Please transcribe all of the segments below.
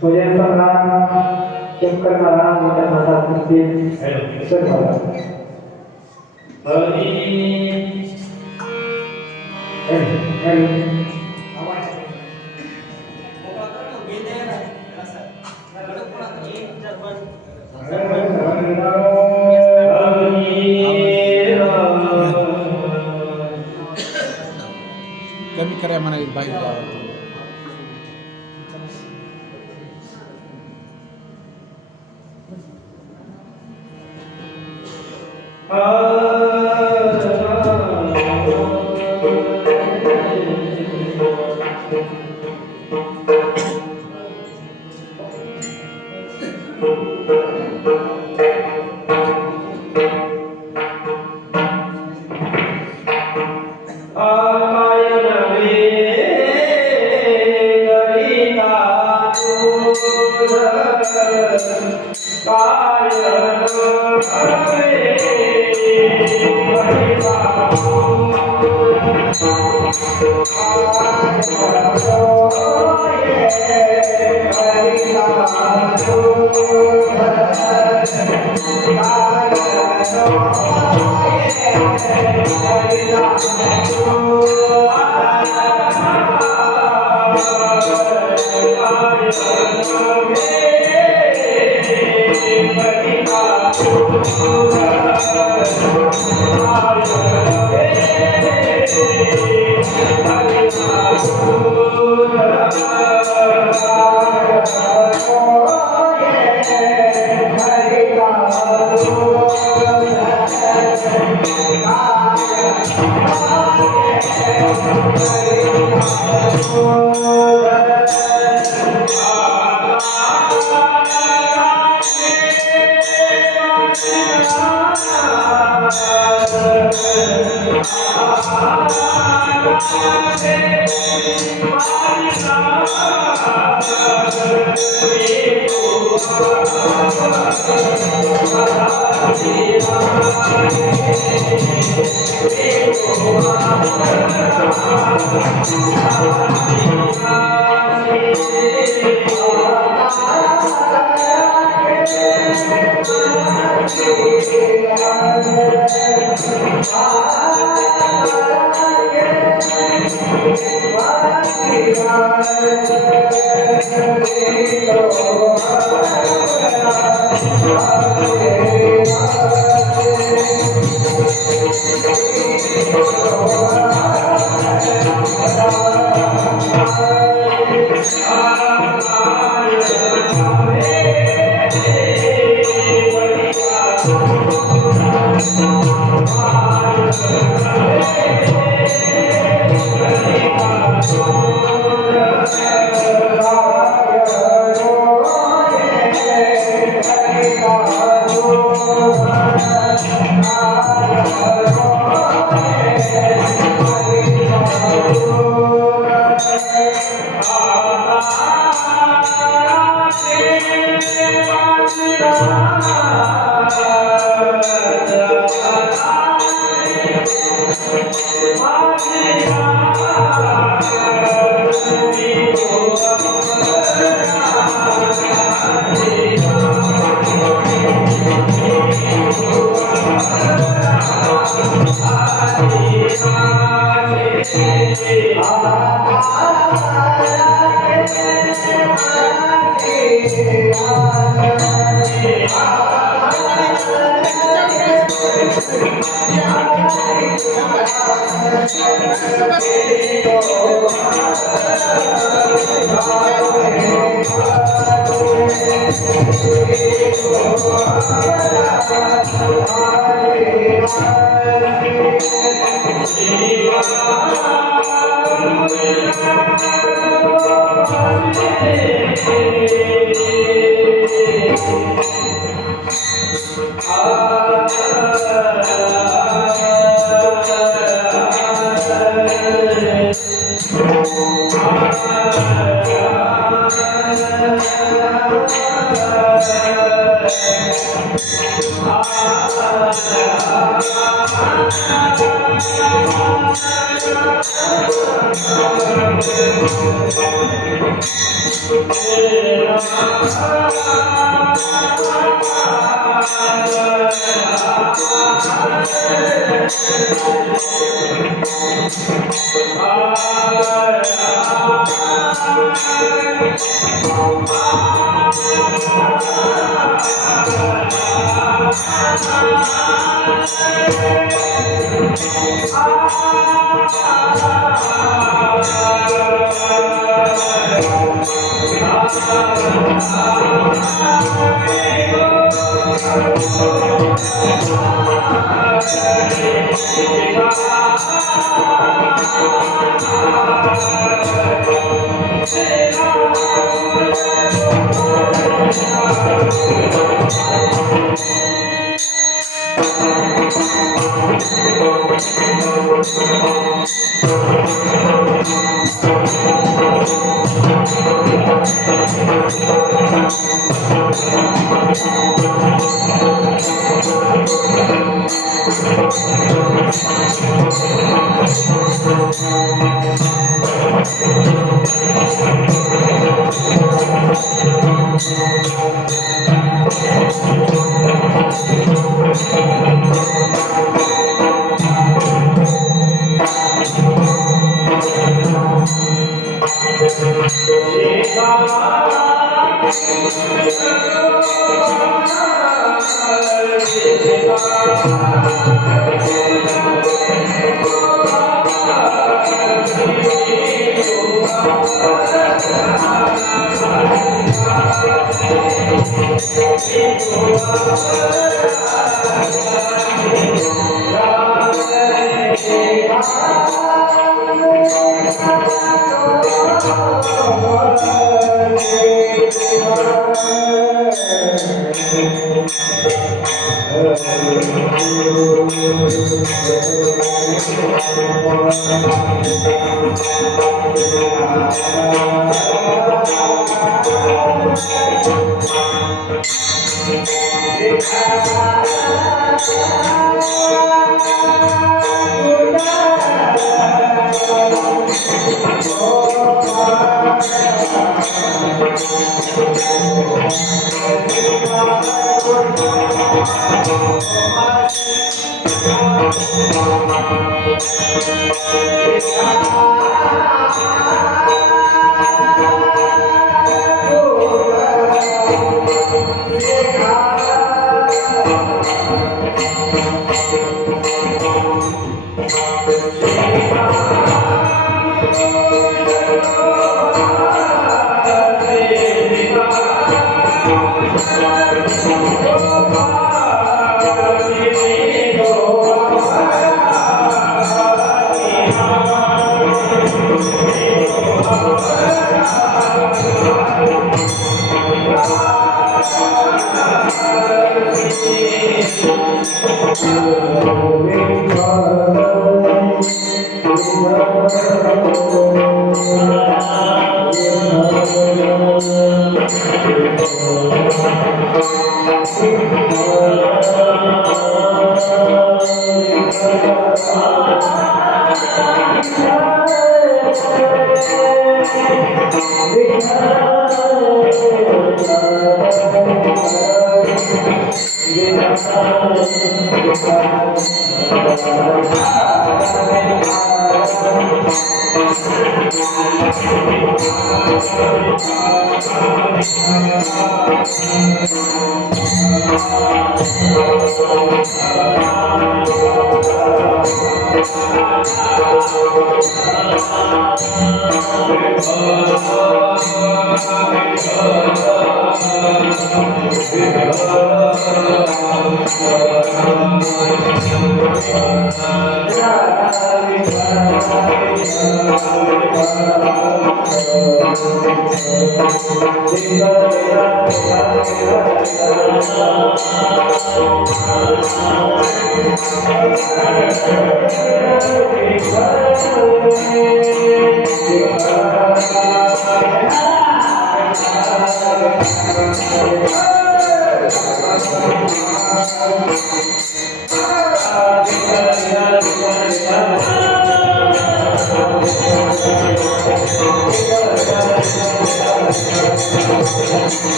पूजन 15 शंकर महाराज मोठ्या मठात असतील सर्व कमी करा म्हणा बाहेर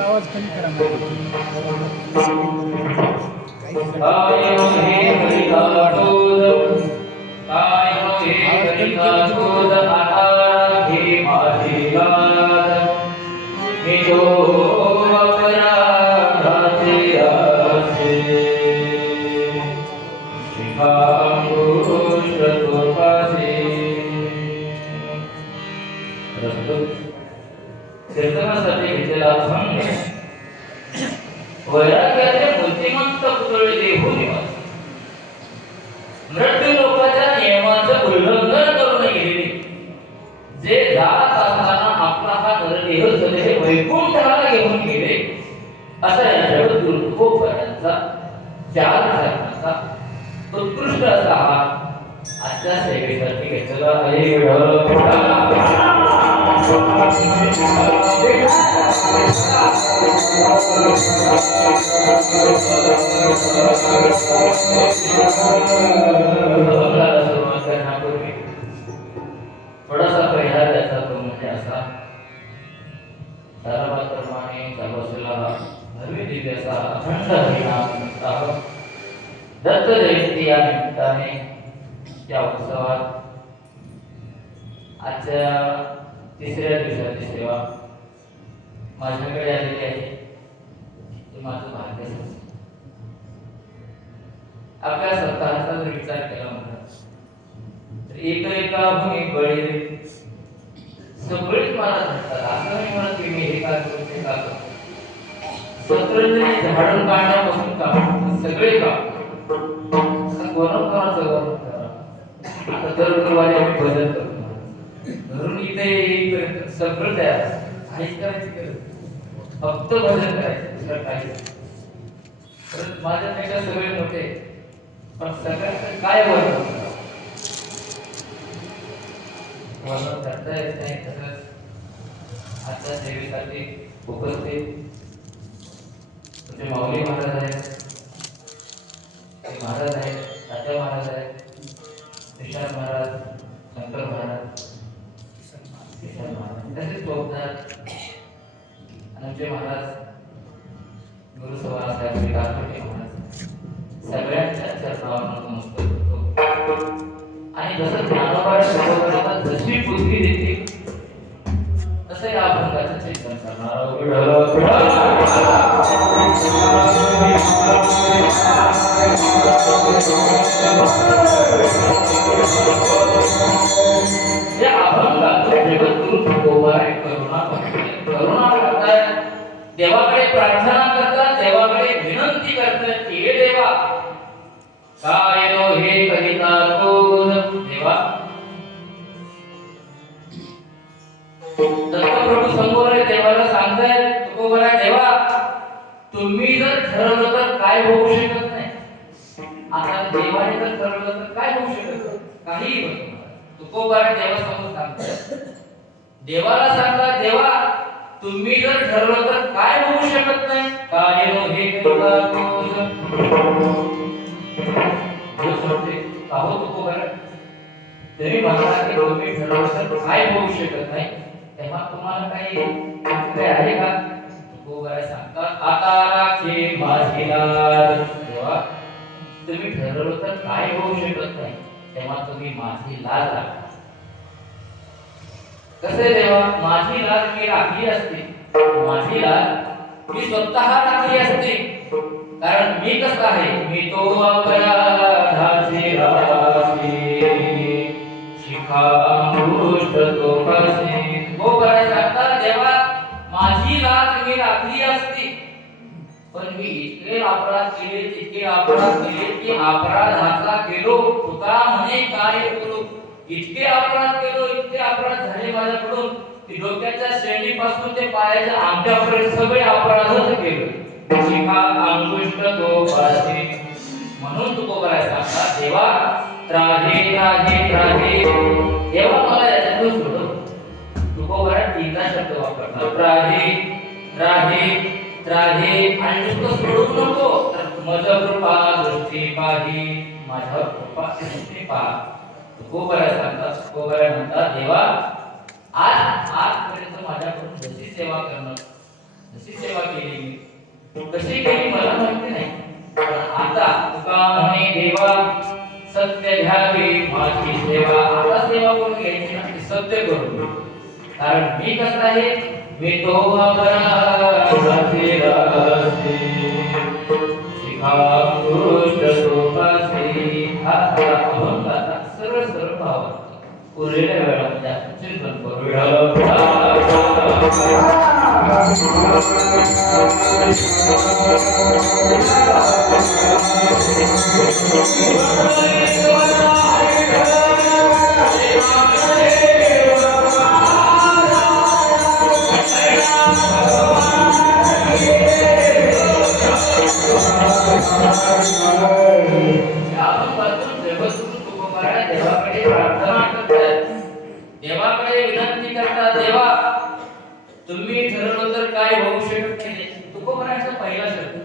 आवाज कमी करा कीर्तनासाठी घेतलेला अभंग वैराग्याचे मूर्तिमंत पुतळे देहू निवास मृत्यू लोकाच्या नियमाचं उल्लंघन करून गेलेले जे जात असताना आपला हा नरदेह सदैव वैकुंठाला घेऊन गेले असा या जगद्गुरुत्वोपरांचा चार धर्माचा उत्कृष्ट असा हा आजच्या सेवेसाठी घेतलेला आहे थोडासा पहिला त्याचा तो म्हणजे असा सर्वप्रमाणे सर्वसुलभ नवी दिव्य असा अखंड हरिनाम दत्त जयंती या निमित्ताने त्या उत्सवात आजच्या तिसऱ्या दिवसाची सेवा माझ्याकडे आलेली आहे ते माझं भाग्य आपल्या स्वतःचा जर विचार केला म्हटलं तर एका भूमी बळी सगळीच मला म्हणतात असं नाही म्हणत की मी हे का करू ते का करू सतरंजनी झाडून काढण्यापासून काम सगळे काम कोणाचं करा आता दर गुरुवारी आम्ही भजन करतो घरून इथे येईपर्यंत सगळं तयार काहीच करायची गरज फक्त भजन करायचं दुसरं काहीच परत माझ्यापेक्षा सगळे मोठे पण सगळ्यांचं काय वर्णन करता येत नाही तसंच आजच्या सेवेसाठी उपस्थित तुझे माऊली महाराज आहेत ते महाराज आहेत राजा महाराज आहेत विशाल महाराज शंकर महाराज विशाल महाराज तसेच पोहतात आमचे महाराज गुरु सवारा साहेब श्री काकोटे महाराज सगळ्यांच्या चरणावर नमस्कार करतो आणि जसं ज्ञानोबा शिकवताना जशी बुद्धी देते तसं या अभंगाचं चिंतन या अभंगाचं जगद्गुरु करुणा करताय देवाकडे प्रार्थना करतात देवा काय नो हे कलिता कोण देवा दत्तप्रभू समोर देवाला सांगतायत तुकोबरा देवा तुम्ही जर ठरवलं तर काय होऊ शकत नाही. आता देवाने जर ठरवलं तर काय होऊ शकत नाही. काही तुकोबरा देवा समोर सांगतायत. देवाला सांगता देवा तुम्ही जर ठरवलं तर काय होऊ शकत नाही. काय नो हे कलिता कोण आहो तुकोबरा तरी म्हणता की तुम्ही ठरवलं तर काय होऊ शकत नाही. तेव्हा तुम्हाला काही आहे का. तुकोबरा सांगतात आता राखे माझी लाज देवा तुम्ही ठरवलं तर काय होऊ शकत नाही. तेव्हा तुम्ही माझी लाज राखा. कसे देवा माझी लाज मी राखली असते. माझी लाज मी स्वतः राखली असते. कारण मी कसा आहे मी तो अपराधाचे राशी शिखा अंगुष्ठ तो कसे. हो बरं सांगतात देवा माझी लाज मी राखली असती. पण मी इतके अपराध केले की अपराधाचा केलो तुका म्हणे काय करू. इतके अपराध झाले माझ्याकडून की डोक्याच्या शेंडीपासून ते पायाच्या आमट्यापर्यंत सगळे अपराधच केले. शिखा अंगुष्ठ तो पासे. म्हणून तुकोबरा सांगतात देवा त्राहे त्राहे त्राहे देवा मला याच्यातून सोडव. तुकोबरा तीनदा शब्द वापरतात त्राहे त्राहे त्राहे आणि नुसतं सोडू नको तर मज कृपा दृष्टी पाही माझ्यावर कृपा दृष्टी पहा. तुकोबरा सांगतात तुकोबरा म्हणतात देवा आजपर्यंत माझ्याकडून जशी सेवा करणं जशी सेवा केली मी कशी केली मला माहिती नाही. पण आता तुका म्हणे देवा सत्य घ्यावी माझी सेवा. आता सेवा करून घ्यायची नाही सत्य करून. कारण मी कसा आहे मी तो अपराधाचे राशी शिखा अंगुष्ठ तो पासे. हा अभंग आता सरळ सरळ भावार्थ उरलेल्या वेळामध्ये आपण चिंतन करू. देवाकडे प्रार्थना करतात. देवाकडे विनंती करतात देवा तुम्ही ठरवलं तर काय होऊ शकत नाही. तुकोबराचा पहिला शब्द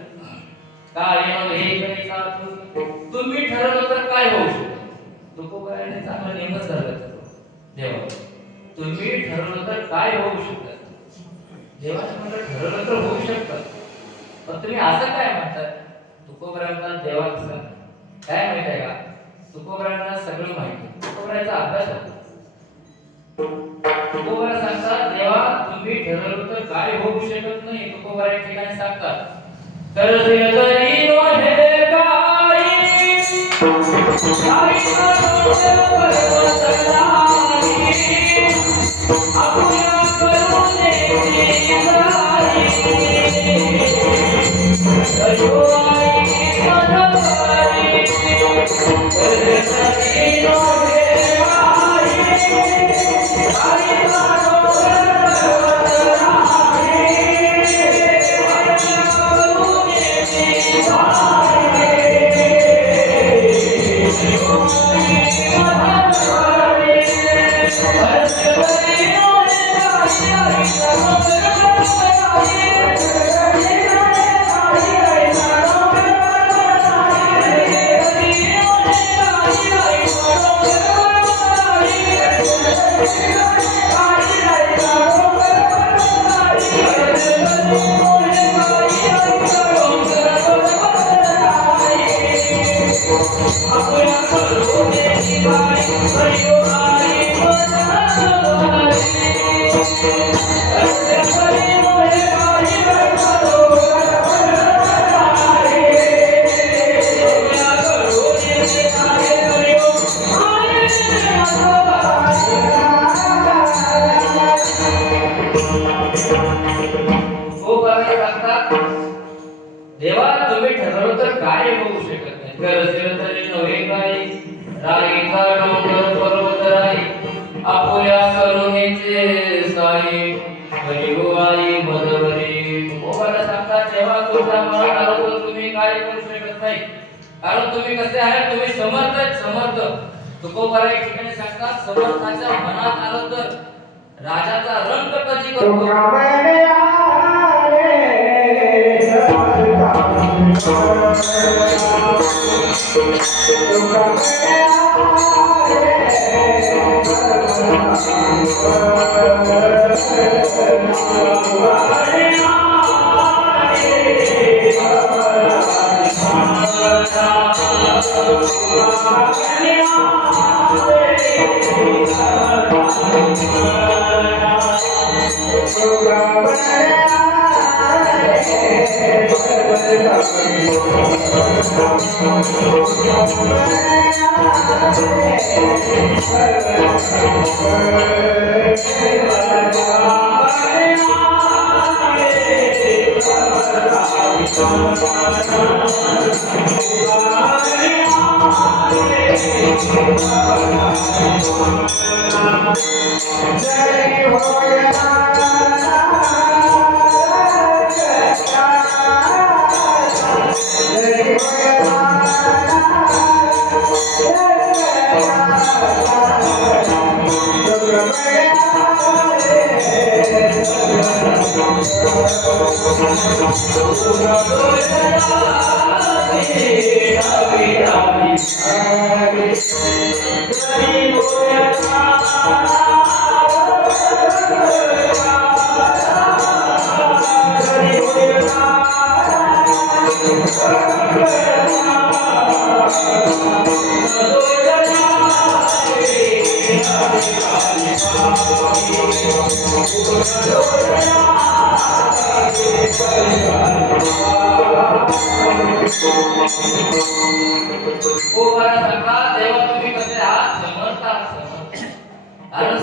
काय हे कलिता तुम्ही ठरवलं तर काय होऊ शकत. तुकोबराने चांगलं नेमच धरलं देवा तुम्ही ठरवलं तर काय होऊ शकत. देवाने म्हटलं ठरवलं तर होऊ शकतं. पण तुम्ही असं काय म्हणतात. तुकोबरांना देवा कसं काय माहित आहे का. तुकोबरांना सगळं माहिती. तुकोबराचा अभ्यास होतो. तुकोबरा सांगतात देवा तुम्ही ठरवलं तर काय होऊ शकत नाही. तुकोबरा एक ठिकाणी सांगतात तर तरी नो हे काही देवा तुम्ही ठरवलं तर काय होऊ शकत नाही. शेतकर असेल तरी नव्हे काय राईचा डोंगर पर्वत राई आपुल्या करुणीचे साई बरी हो आई मदवरी तुकोबाला सांगतात तेव्हा तुमच्या मनात आलं तर तुम्ही काय करू शकत नाही कारण तुम्ही कसे आहे तुम्ही समर्थ आहेत समर्थ तुकोबाला एक ठिकाणी सांगतात समर्थाच्या मनात आलं तर राजाचा रंग कधी करतो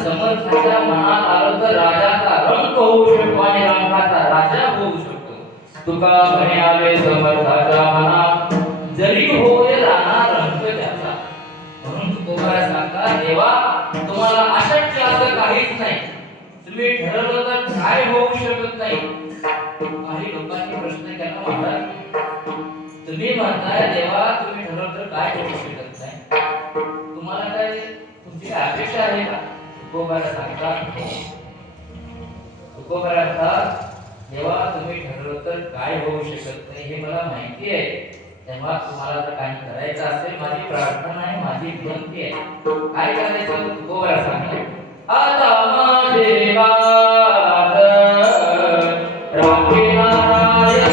समर्थाच्या मनात आलं तर राजाचा रंग होऊ शकतो आणि रंगाचा राजा होऊ शकतो तुका म्हणे आले समर्थाच्या मनात जरी होय राहणार रंग त्याचा म्हणून तुकोबाला सांगता देवा तुम्हाला अशक्य असं काहीच नाही तुम्ही ठरवलं तर काय होऊ शकत नाही काही लोकांनी प्रश्न केला महाराज तुम्ही म्हणताय देवा तुम्ही ठरवलं तर काय होऊ शकत नाही तुम्हाला काय तुमची काय अपेक्षा आहे का तुकोबाला सांगतात तुकोबाला सांगतात देवा तुम्ही ठरवलं तर काय होऊ शकत नाही हे मला माहिती आहे तेव्हा तुम्हाला जर काही करायचं असेल माझी प्रार्थना आहे माझी विनंती आहे काय करायचं तुकोबाला सांगतात आता माझे नाथ राखे नारायण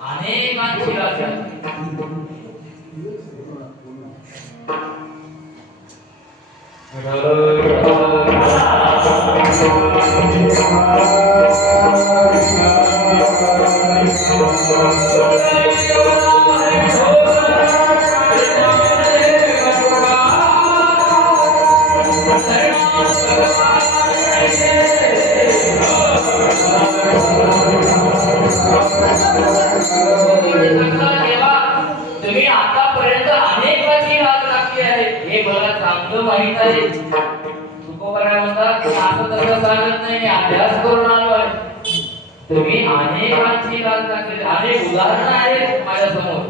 अनेकांची लाज राखली. तुम्ही आतापर्यंत अनेकांची लाज राखली आहे हे मला चांगलं माहित आहे. तुकोबराय म्हणतात की असं तसं सांगत नाही, मी अभ्यास करून आलो आहे. तुम्ही अनेकांची लाज राखली, अनेक उदाहरणं आहेत माझ्या समोर,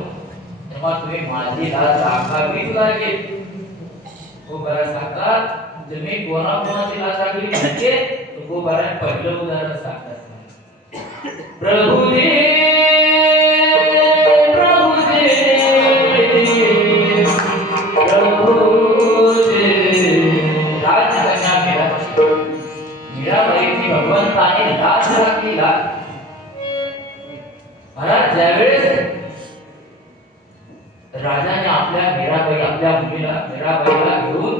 तेव्हा तुम्ही माझी लाज राखावीच लागेल. तुकोबराय सांगतात तुम्ही कोणाकोणाची लाज राखली म्हणजे तुकोबराय पहिलं उदाहरण सांगतात. प्रभुजी मीराबाईची भगवंताने लाज राखली. महाराज ज्यावेळेस राजाने आपल्या मीराबाई आपल्या मुलीला मीराबाईला घेऊन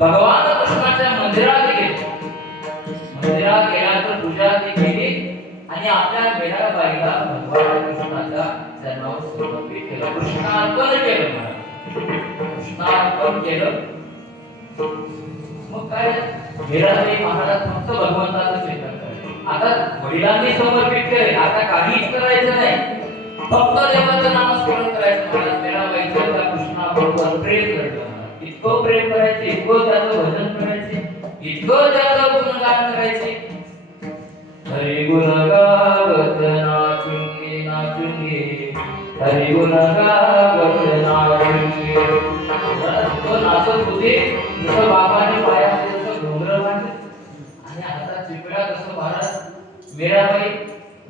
भगवान कृष्णाच्या मंदिरात गेले. मंदिरात गेल्यानंतर पूजा केली आणि आपल्या मीराबाईला भगवान कृष्णाच्या जन्मावर समर्पित केलं, कृष्णार्पण केलं. कृष्णार्पण केलं. मग काय मीराबाई महाराज फक्त भगवंताचं चिंतन करायचे. आता वडिलांनी समर्पित केले, आता काहीच करायचं नाही, फक्त देवाचं नामस्मरण करायचं. महाराज मीराबाईचं त्या कृष्णाबरोबर प्रेम घडलं. इतकं प्रेम करायचे, इतकं त्याचं भजन करायचे, इतकं त्याचं गुणगान करायचे. हरि गुण गावत नाचुंगे नाचुंगे, हरि गुण गावत नाचुंगे. तो नाचत होते जसं बाबाने पायात जसं घोंगरं बांधलं आणि हातात चिपळा जसं. महाराज मीराबाई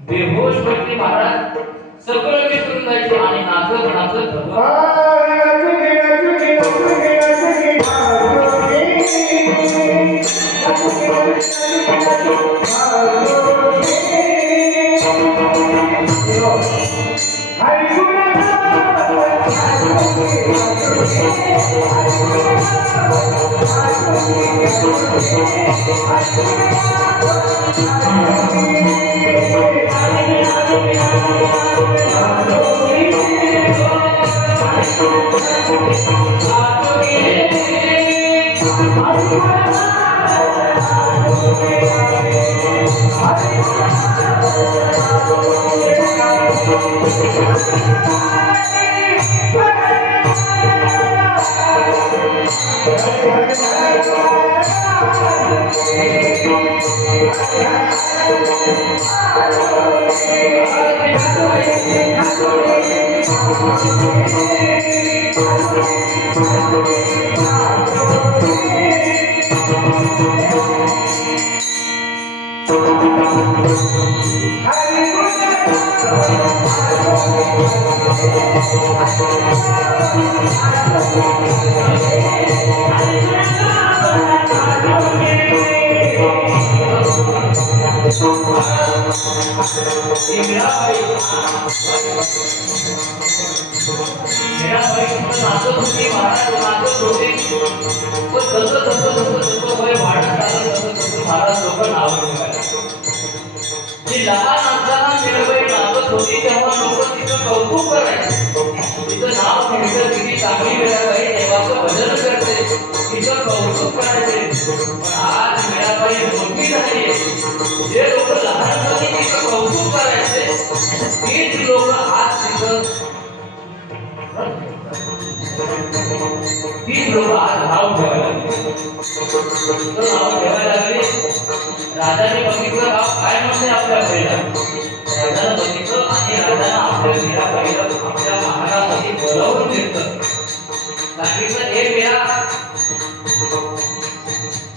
बेहोश व्हायची. महाराज सगळं विसरून जायचे आणि नाचत नाचत भगवान राजाने बघितलं काय म्हणते आपल्या पहिला. राजाने बघितलं आणि राजाने आपल्या मीराबाईला आपल्या महाराजांनी बोलावून घेतलं. सांगितलं हे मीरा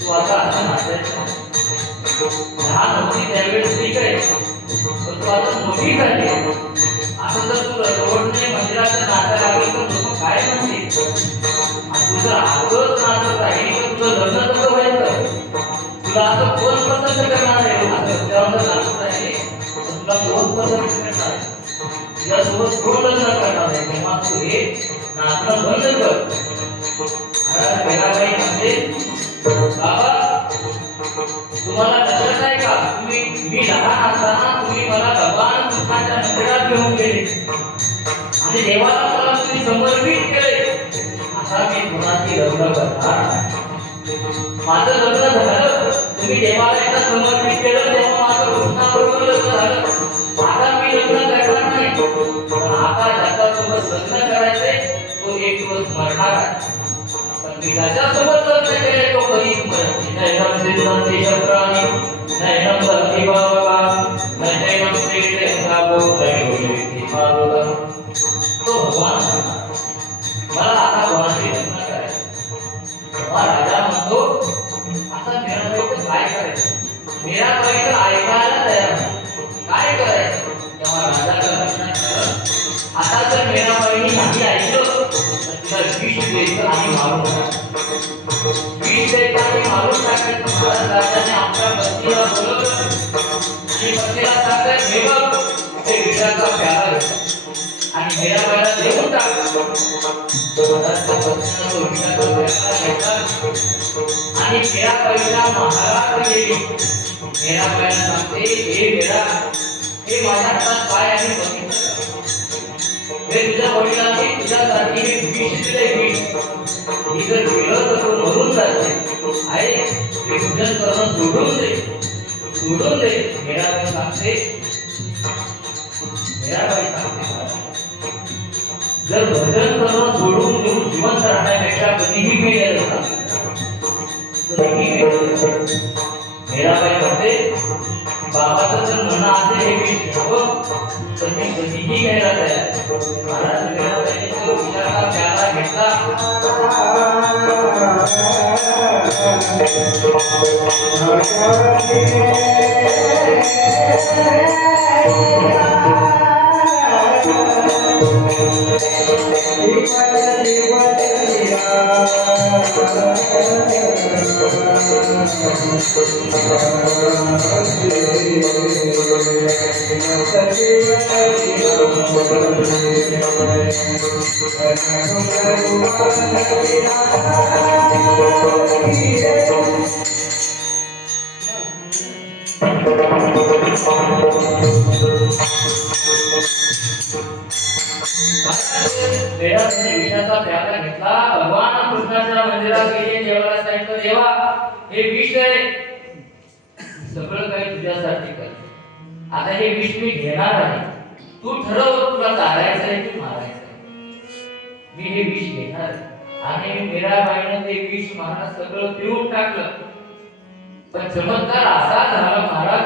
तू आता असं नाचायचं लहान होती त्यावेळेस ठीक आहे, पण तू आता मोठी झाली असं जर तू रजवडने मंदिराचं नाचायला लागली तर लोक काय म्हणतील. तुझं आजच नाचत राहील तर तुझं लग्न कसं व्हायचं. तुला आता कोण पसंत करणार आहे. असं नाचत राहिले तुला कोण पसंत करणार. तुझ्यासोबत कोण लग्न करणार आहे तेव्हा तू हे नाचणं बंद कर. महाराज मीराबाई म्हणते बाबा तुम्हाला लक्षात आहे का मी लहान असताना तुम्ही मला भगवान कृष्णाच्या मंदिरात घेऊन गेले आणि देवाला मला तुम्ही समर्पित केले. आता मी कोणाशी लग्न करणार? माझं लग्न झालं तुम्ही देवाला एकदा समर्पित केलं तेव्हा माझं कृष्णाबरोबर लग्न झालं. आता मी लग्न करणार नाही. पण आता ज्याच्यासोबत लग्न करायचंय तो एक दिवस मरणार आहे. पण मी ज्याच्यासोबत लग्न केले तो कधीच मरत नाही. नैनम सिद्धंती शस्त्राणि नैनम दंती बाबा नैनम प्रेते अंगाभो नैनम बाबा. तो भगवान म्हणणार मला आता कोणाशी लग्न करायचं. तेव्हा राजा म्हणतो आता मीराबाईचं काय करायचं? मीराबाईचं ऐकायला तयार काय करायचं? तेव्हा राजाचं लक्षात आलं आता जर मीराबाईने नाही ऐकलं तर विष द्यायचं आणि मारून टाकायचं. विष द्यायचं आणि मारून टाकायचं. महाराज राजाने आपल्या पत्नीला बोलवलं आणि पत्नीला सांगतात हे बघ ते विषाचा प्याला घेतला आणि मीराबाईला देऊन टाकलं. महाराजच्या पत्नीला तो विषाचा प्याला घेतला आणि मीराबाईला महाराज गेली. मीराबाईला सांगते हे मीरा हे माझ्या हातात काय आहे बघितलं हे तुझ्या वडिलांनी तुझ्यासाठी हे विष दिले. विष ही जर गेलं तर तो मरून जायचे आहे. हे पूजन करणं सोडून दे सोडून दे. मीराबाई सांगते जर भजन करणं सोडून देऊन जिवंत राहण्यापेक्षा कधीही मिळेल मीराबाई म्हणते बाबाचं जर म्हणणं असेल हे विष घ्यावं तर मी कधीही घ्यायला तयार. महाराज मीराबाईने तो विषाचा प्याला घेतला. विषाचा प्याला घेतला. भगवान कृष्णाच्या मंदिरात गेले. देवाला सांगितलं देवा हे विष आहे सगळं काही तुझ्यासाठी कर. आता हे विष मी घेणार आहे. तू ठरव तुला चालायचंय की मारायचंय. मी हे विष घेणार आणि मीराबाईनं ते विष महाराज सगळं पिऊन टाकलं. पण चमत्कार असा झाला महाराज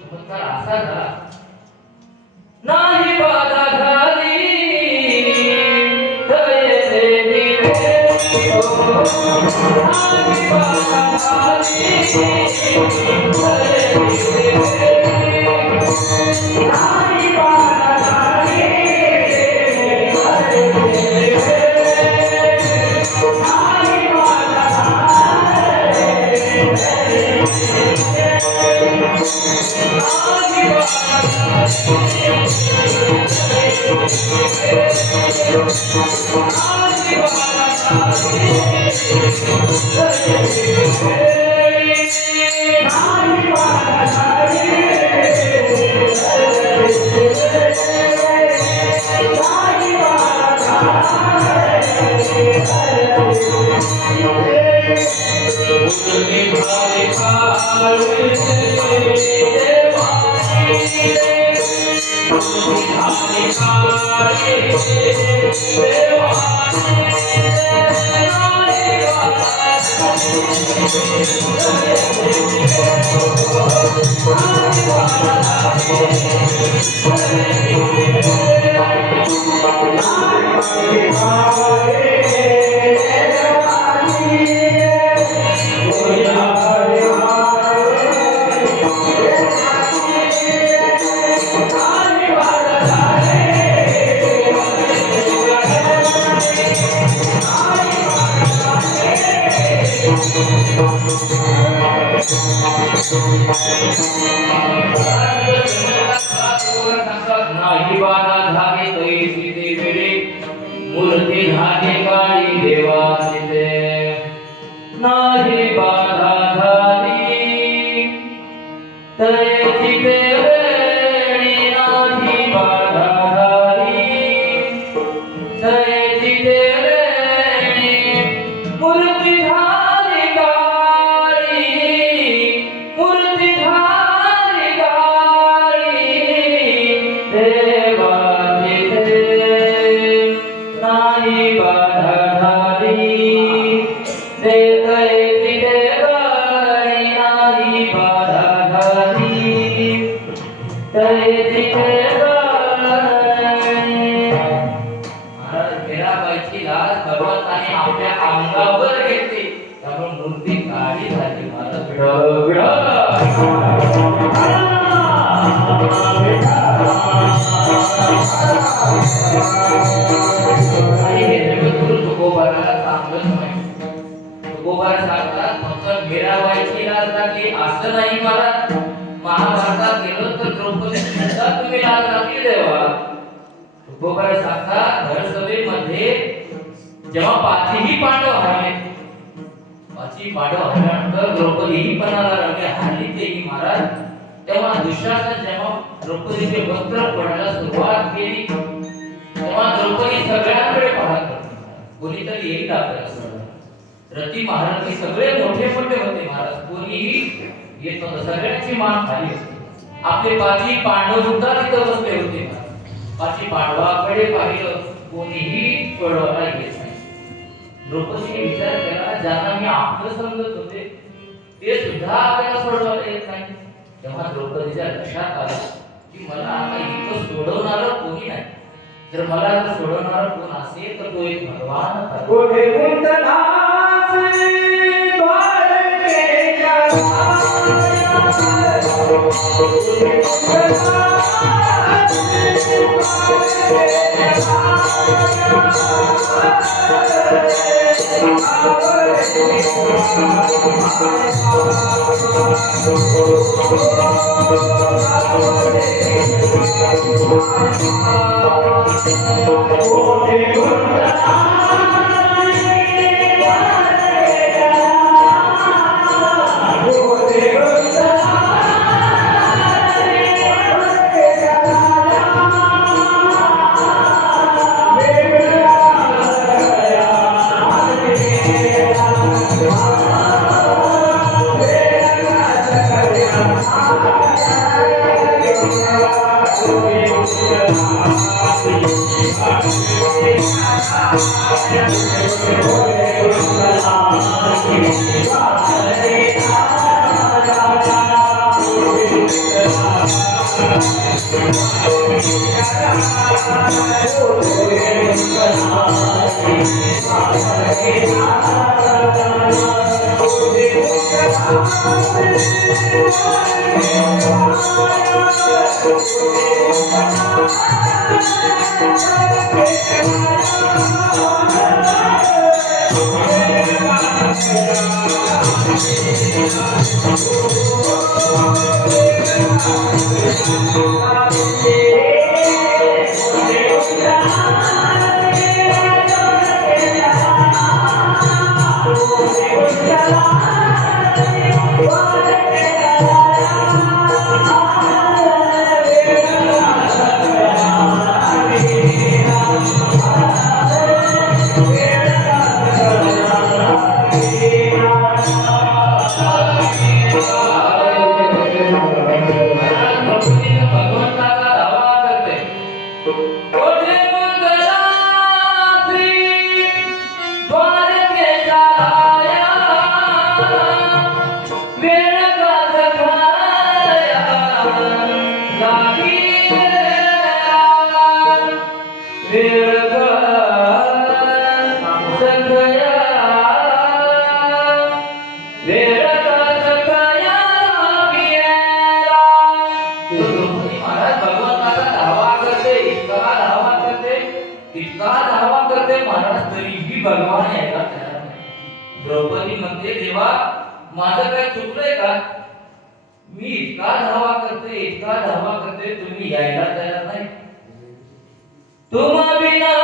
चमत्कार असा झाला नाही बाधा झाली मीराबाईची लाज भगवंताने आपल्या अंगावर घेतली त्यामुळे मूर्ती काळी झाली महाराज आणि हे जगद्गुरु तुकोबाराला चांगलंच माहिती तुकोबार सांगतात फक्त मीराबाईची लाज राखली असं नाही महाराज महाभारतात गेलो तर द्रौपदी सुद्धा तुम्ही लाज राखली देवा तुकोबार सांगतात घरसभेमध्ये जेव्हा पाचही पांडव हरले पाचही पांडव हरल्यानंतर द्रौपदीही पणाला लागले हरली तेही महाराज तेव्हा दुशासन जेव्हा द्रौपदीचे वस्त्र पडायला सुरुवात केली तेव्हा द्रौपदी सगळ्यांकडे पाहत होती कोणीतरी येईल आपल्याला रती महाराज सगळे मोठे मोठे होते महाराज कोणीही येत नव्हतं सगळ्यांची मान खाली होती आपले पाचही पांडव सुद्धा तिथं बसले होते पाचही पांडवाकडे पाहिलं कोणीही पळवायला येत नाही द्रौपदीने विचार केला ज्यांना मी आपलं समजत होते ते सुद्धा आपल्याला सोडवायला येत नाही तेव्हा द्रौपदीच्या लक्षात आलं की मला आता इथं सोडवणारं कोणी नाही जर मला जर सोडवणारं कोण असेल तर तो एक भगवान द्रौपदी म्हणते देवा माझं काय चुकलंय का मी इतका धावा करते तुम्ही यायला तयार नाही तुम्हा बिना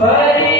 Hari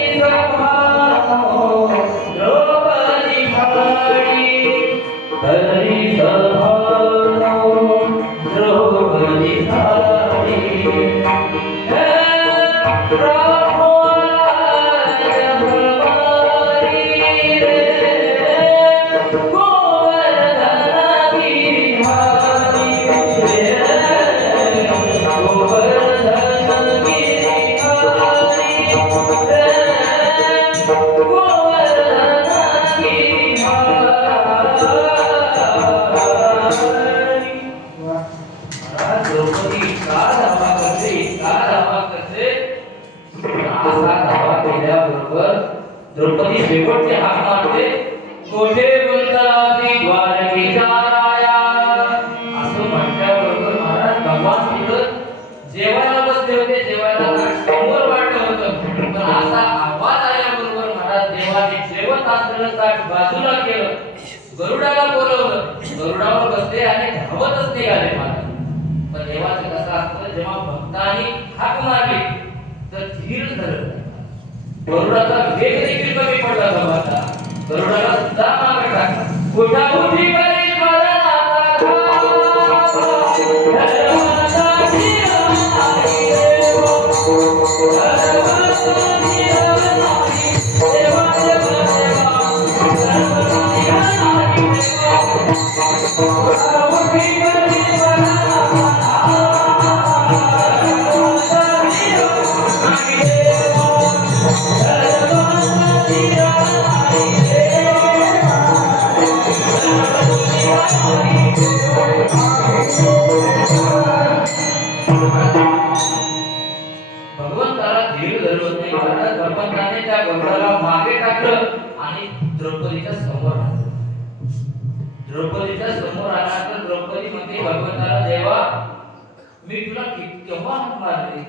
द्रौपदी शेवटचे हाक मारते, कोठे गुंतलासी द्वारकेचा राया. असं म्हटल्याबरोबर महाराज भगवान तिथं जेवायला बसले होते. जेवायला समोर वाटलं होतं, पण असा आवाज आल्याबरोबर महाराज देवाने जेवत असलेलं ताट बाजूला केलं, गरुडाला बोलवलं. गरुडावर बसले आणि धावतच निघाले महाराज. पण देवाचं कसं असतं, जेव्हा भक्तांनी हाक मारली तर धीर धरत गरुडाचा वेग देखील कमी पडला. बाबा गरुडाला सुद्धा मागे टाकला. कुठाकुठी करी भगवंताला धीर धरत नाही. भगवंताने त्या गरुडाला मागे टाकलं आणि द्रौपदीच्या समोर आणलं. द्रौपदीच्या समोर आला तर द्रौपदी म्हणते भगवंताला, देवा मी तुला केव्हा हाक मारले,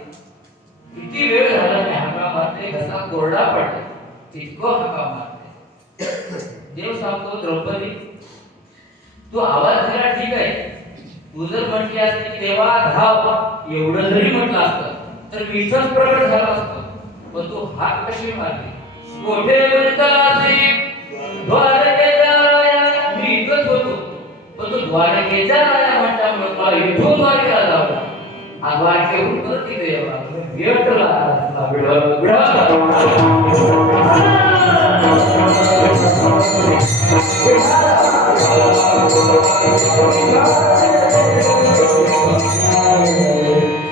किती वेळ झाला मी हाका मारते, घसा कोरडा पडला, तितकं हाका मारते. देव सांगतो, द्रौपदी तू आवाज दिला ठीक आहे, तू जर म्हटली असते की देवा धाव एवढं जरी म्हटलं असतं तर मी इथंच प्रकट झाला असतो, पण तू हाक कशी मारली. कोठे गुंतलासी द्वारकेचा राया. मी इथंच होतो, पण तू द्वारकेचा राया म्हटल्यामुळे मला इथून द्वारकेला जावं. हा द्वारकेहून परत तिथे यावं.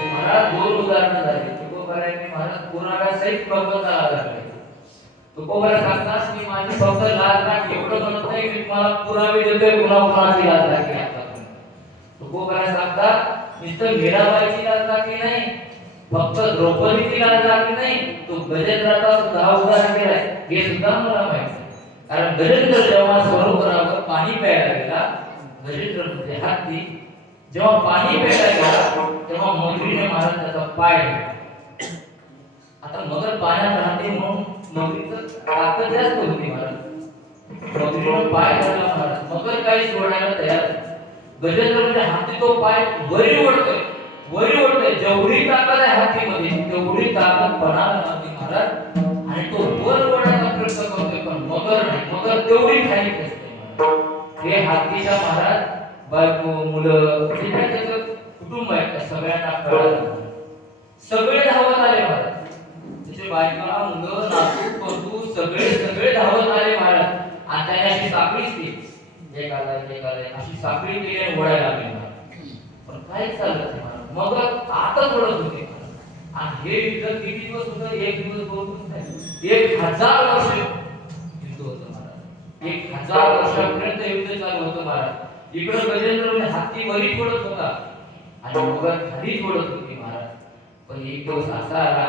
महाराज दोन उदाहरण झाली. तुकोबारायांनी महाराज पुराव्यासहित भगवंताला आदरले. तुकोबारा सांगतात की माझी फक्त लाज राख एवढं म्हणत नाही, मी तुम्हाला पुरावे देतोय पुन्हा कुणाची लाज राखली. तुकोबारा सांगतात नुसतं मीराबाईची लाज राखली नाही, फक्त द्रौपदीची लाज राखली नाही, तो गजेंद्राचा सुद्धा उदाहरण केलाय. हे सुद्धा मला माहिती, कारण गजेंद्र जेव्हा सरोवरावर पाणी प्यायला गेला, गजेंद्र म्हणजे हत्ती जेव्हा पाणी प्यायला गेला तेव्हा मगरीने महाराज त्याचा पाय धरला. आता मगर पाण्यात राहते म्हणून मगरीचं ताकद जास्त होती महाराज. मगरीने पाय धरला महाराज, मगर काही सोडायला तयार नाही. गजेंद्र म्हणजे हत्ती तो पाय वरी ओढतोय, वरी ओढतोय. जेवढी ताकद आहे हत्तीमध्ये तेवढी ताकद बनायला नव्हती महाराज, आणि तो वर ओढायचा प्रयत्न करतोय, पण मगर नाही. मगर तेवढी खाली खेचते. हे हत्तीच्या महाराज बायको मुलं जे काही त्याचं कुटुंब आहे त्या सगळ्यांना कळलं. सगळे धावत आले महाराज, त्याचे बायका मुलं नातू पतू सगळे सगळे धावत आले महाराज. आणि त्याने अशी साखळीच केली, एक आलाय अशी साखळी केली आणि ओढायला लागली महाराज. पण काहीच चालत नाही महाराज, मगर आतच ओढत होते. आणि हे युद्ध किती दिवस होतं, एक दिवस दोन दिवस नाही, 1000 वर्ष युद्ध होतं महाराज. 1000 वर्षापर्यंत युद्ध चालू होतं महाराज. इकडे गजेंद्र म्हणजे हत्ती वरी ओढत होता आणि मगर खाली ओढत होती महाराज. पण एक दिवस असा आला,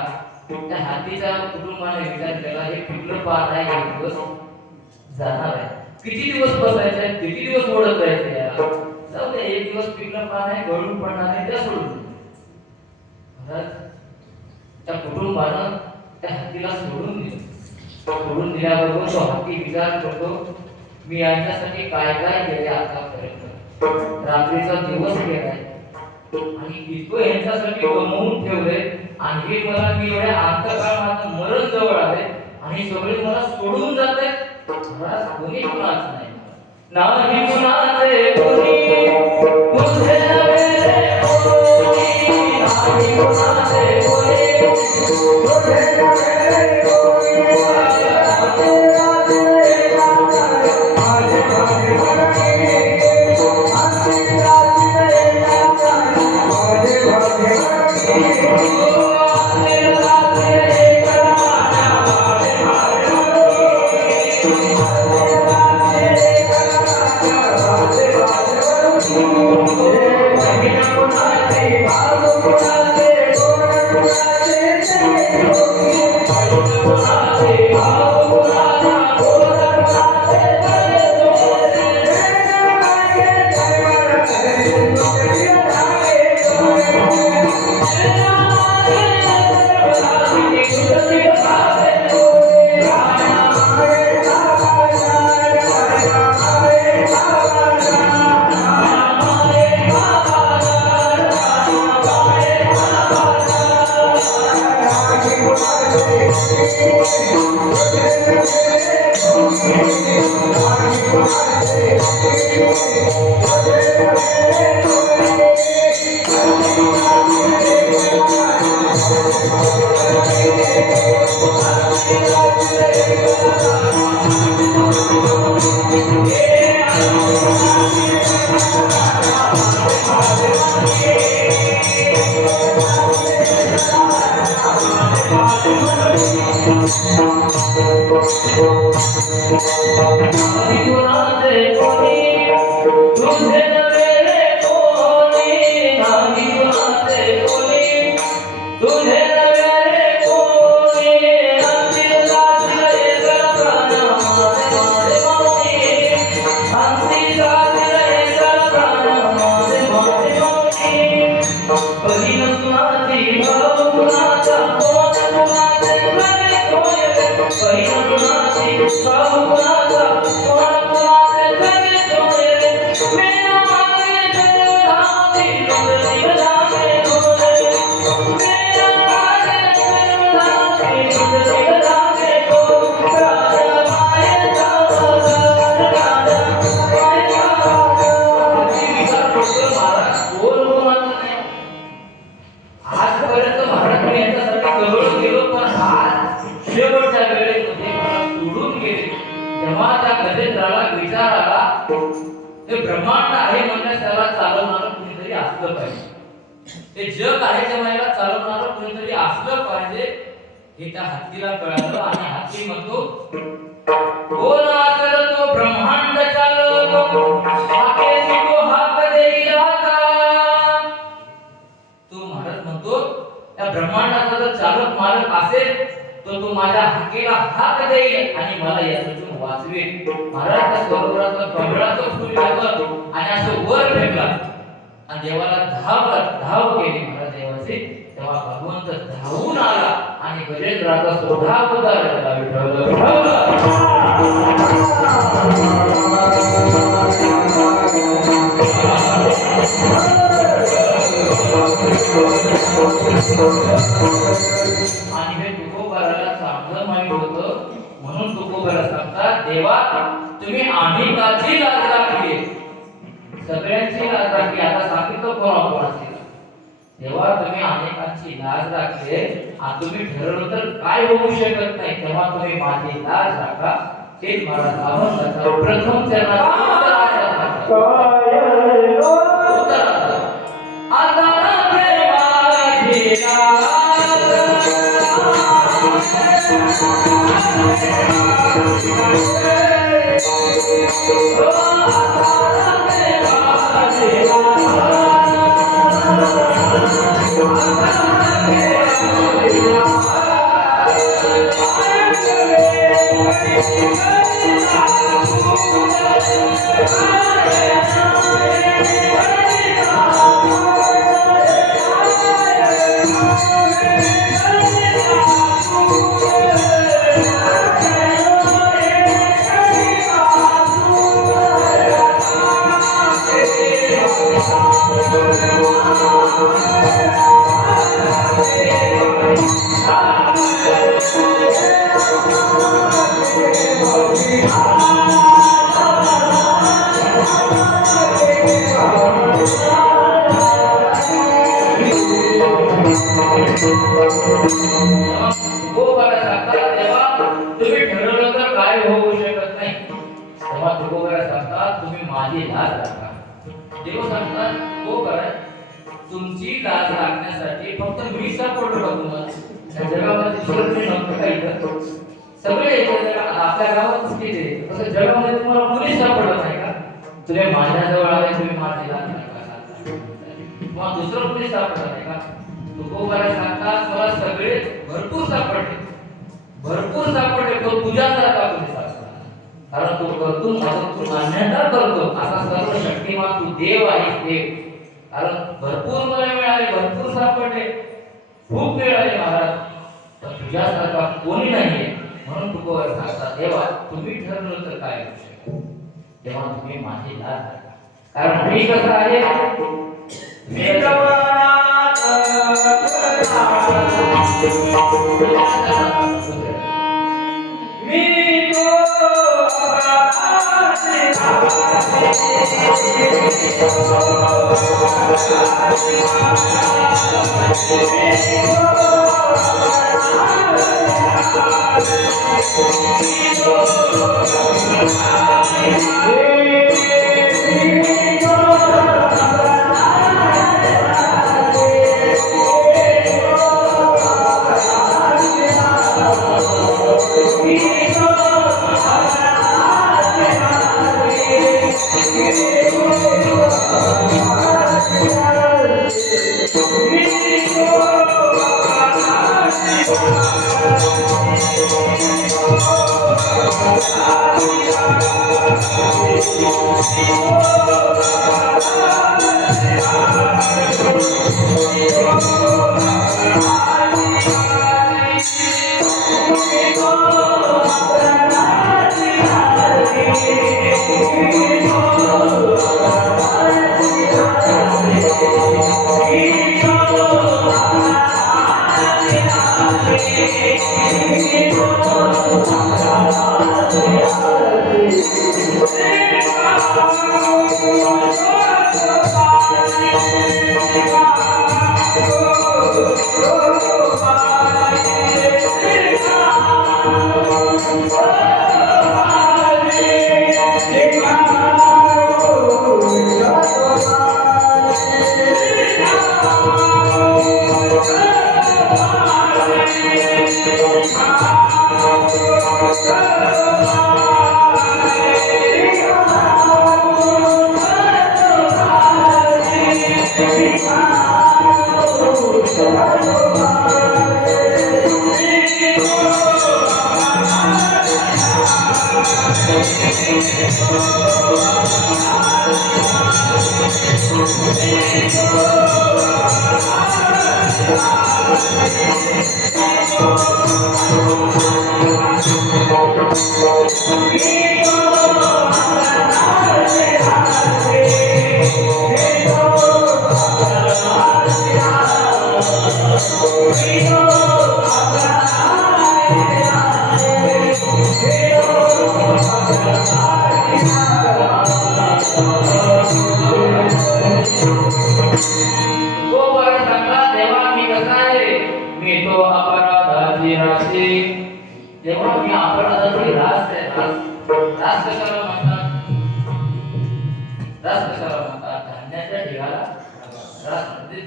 त्या हत्तीच्या कुटुंबाने विचार केला, हे पिकलं पार नाही, एक दिवस जाणार आहे, किती दिवस बसायचे, किती दिवस ओढत राहायचे याला, जाऊ दे, एक दिवस पिकलं पार नाही, गळून पडणार नाही, त्या सोडून महाराज. त्या कुटुंबानं त्या हत्तीला सोडून दिलं. सोडून दिल्याबरोबर तो हत्ती विचार करतो, मी यांच्यासाठी काय काय केले आतापर्यंत, रात्रीचा दिवस गेलाय आणि इतकं यांच्यासाठी गमवून ठेवले, आणि हे मला मी एवढ्या अंतकाळात मरण जवळ आले आणि सगळे मला सोडून जाते. महाराज कोणी कुणाच नाही. नाही कुणाचे कोणी तुझे नवे रे कोणी नाही कुणाचे कोणी तुझे नवे रे कोणी ब्रह्मांड आहे म्हणण्यास त्याला चालवणारं कुणीतरी असलं पाहिजे. ते जग आहे त्या मायला चालवणारं कुणीतरी असलं पाहिजे हे त्या हत्तीला कळालं आणि हत्ती म्हणतो कोण असेल तो ब्रह्मांड चालवतो हाकेची तो हाक देईला का. तो महाराज म्हणतो त्या ब्रह्मांडाचा जर चालक मालक असेल तर तो माझ्या हाकेला हाक देईल आणि मला याच्यातून वाचवेल. महाराज त्या सरोवराचा कमळाचं फूल लागलं आणि असं वर फेकला आणि देवाला धाव केली महाराज देवाचे. तेव्हा भगवंत धावून आला आणि गजेंद्राचा सोढा उतारला. आणि हे तुकोबाराला चांगलं माहित होतं म्हणून तुकोबारा सांगतात देवा तुम्ही अनेकाची लाज राखली सगळ्यांची लाज राखली. आता सांगितलं कोणाकोणाची तेव्हा तुम्ही अनेकांची लाज राखली आणि तुम्ही ठरवलं तर काय होऊ शकत नाही तेव्हा तुम्ही माझी लाज राखा. तेच मला सावंताचा प्रथम चरणाचा तुकोबाला सांगतात तेव्हा तुम्ही ठरवलं तर काय होऊ शकत नाही. तेव्हा तुकोबाला सांगतात तुम्ही माझी लाज राखा. देव सांगतात तुकोबाला तुमची लाज राखण्यासाठी फक्त मी सापडलो का तुम्हाला जगामध्ये दुसरं कोणी नव्हतं का इथं? सगळे आपल्या गावात किती तसं जगामध्ये तुम्हाला कोणीच सापडलं नाही का? तुम्ही माझ्याजवळ आले तुम्ही माझी लाज राखा. मग दुसरं कोणी सापडलं नाही का? तुकोबाला सांगतात मला सगळे भरपूर सापडले पण तुझ्यासारखा कोणी सापडला. कारण तू करतो तू मान्यता करतो असा सर्व शक्तिमान तू देव आहेस देव. कारण भरपूर मला मिळाले भरपूर सापडले खूप मिळाले महाराज पण तुझ्यासारखा कोणी नाहीये. म्हणून तुकोबाला सांगतात देवा तुम्ही ठरवलं तर काय होऊ शकत. तेव्हा तुम्ही माझी लाज राखा. कारण मी कसं आहे मी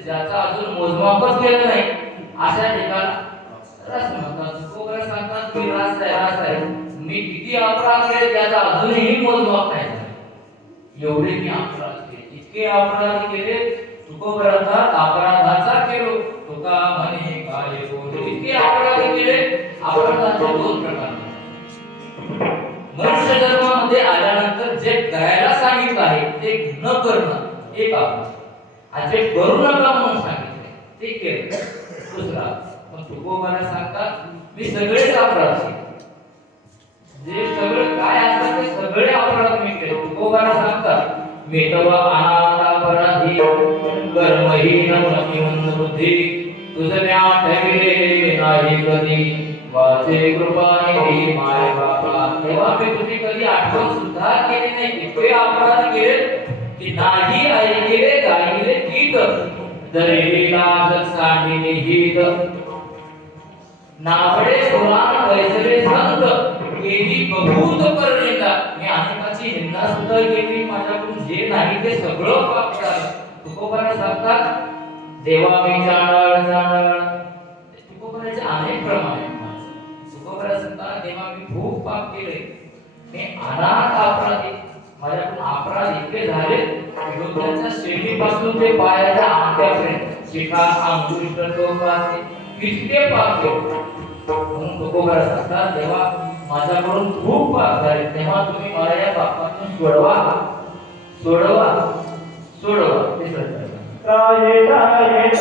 ज्याचा अजून मोजमापच केलं नाही अशा ठिकाणी रस म्हणतात. तुकोबाला सांगतात मी रास आहे मी किती अपराध केले त्याचा अजूनही मोजमाप नाही झाले. एवढे मी अपराध केले इतके अपराध केले. तुकोबा म्हणतात अपराधाचा केलो तुका म्हणे काय बोले. इतके अपराध केले. अपराधाचे दोन प्रकार. मनुष्य जन्मामध्ये आल्यानंतर जे करायला सांगितलं आहे ते न करणं एक अपराध. जे करू नका म्हणून सांगितले ते केलं दुसरा. पण तुकोबाला सांगतात मी सगळेच अपराध जे सगळं काय असतं ते सगळे अपराध मी केले. तुकोबाला सांगतात मी तवा अनाथ अपराधी कर्महीन मंद बुद्धी तुझ्या ठेवले नाही कधी वाचे कृपानिधी माय बापा. तेव्हा मी तुझी कधी आठवण सुद्धा केली नाही. इतके अपराध केले की नाही ऐकले गायले गीत दरेला सांगिले हित नावडे पुराण वैसले संत केली बहुत करनिंदा. मी अनेकाची निंदा सुद्धा केली, माझ्याकडून जे नाही ते सगळं पाप झालं. तुकोबाने सांगतात देवा मी जाणाळ जाणाळ. तुकोबाचे अनेक प्रमाण आहेत. तुकोबा सांगतात देवा मी खूप पाप केले, मी अनाथ अपराधी, माझ्याकडून अपराध इतके झाले विरोधाच्या श्रेणीपासून ते पायाच्या अंगठ्यापर्यंत शिखा अंकुश टोकाचे किती पाप केले. म्हणून तुकोबा सांगतात देवा माझ्याकडून खूप पाप झाले, तेव्हा तुम्ही मला या पापातून सोडवा सोडवा सोडवा. ते सांगतात राये राये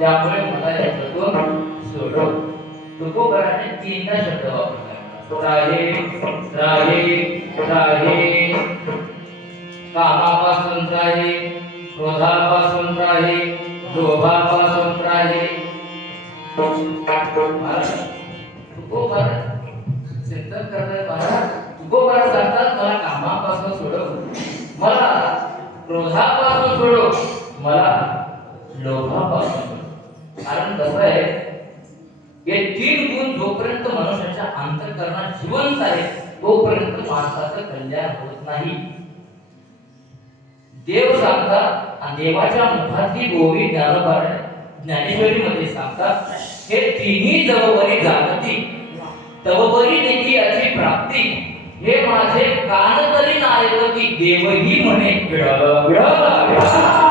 त्यामुळे मला याच्यातून सोडव. तुकोबाने तीनदा शब्द वापरला, राहे राहे राहे. कामापासून राहे, क्रोधापासून राहे, लोभापासून राहे. तुकोबा चिंतन करतात महाराज. तुकोबा सांगतात मला कामापासून सोडव, मला क्रोधापासून सोडव, मला लोभापासून. कारण कसं आहे, हे तीन गुण जोपर्यंत मनुष्याच्या अंतःकरणात जिवंत आहे तोपर्यंत माणसाचं कल्याण होत नाही. देव सांगतात आणि देवाच्या मुखातली गोवी ज्ञानेश्वरी मध्ये सांगतात हे तिन्ही जवबरी जागती तवबरी देखी याची प्राप्ती. हे माझे कान तरी नायकती देवही म्हणे विढाला विढाला विढाला.